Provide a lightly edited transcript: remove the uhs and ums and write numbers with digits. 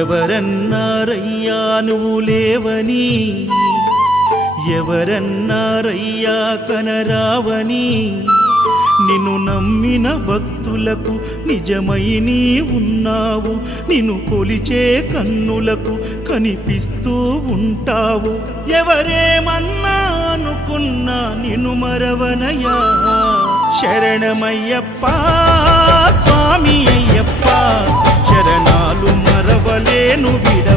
ఎవరన్నారయ్యా నువ్వు లేవని, ఎవరన్నారయ్యా కనరావని, నిన్ను నమ్మిన భక్తులకు నిజమై నీ ఉన్నావు, నిన్ను కొలిచే కన్నులకు కనిపిస్తూ ఉంటావు. ఎవరేమన్నా అనుకున్నా నిన్ను మరవనయ్యా. శరణమయ్యప్ప స్వామి అయ్యప్ప, శరణాలు మరవలేను విడ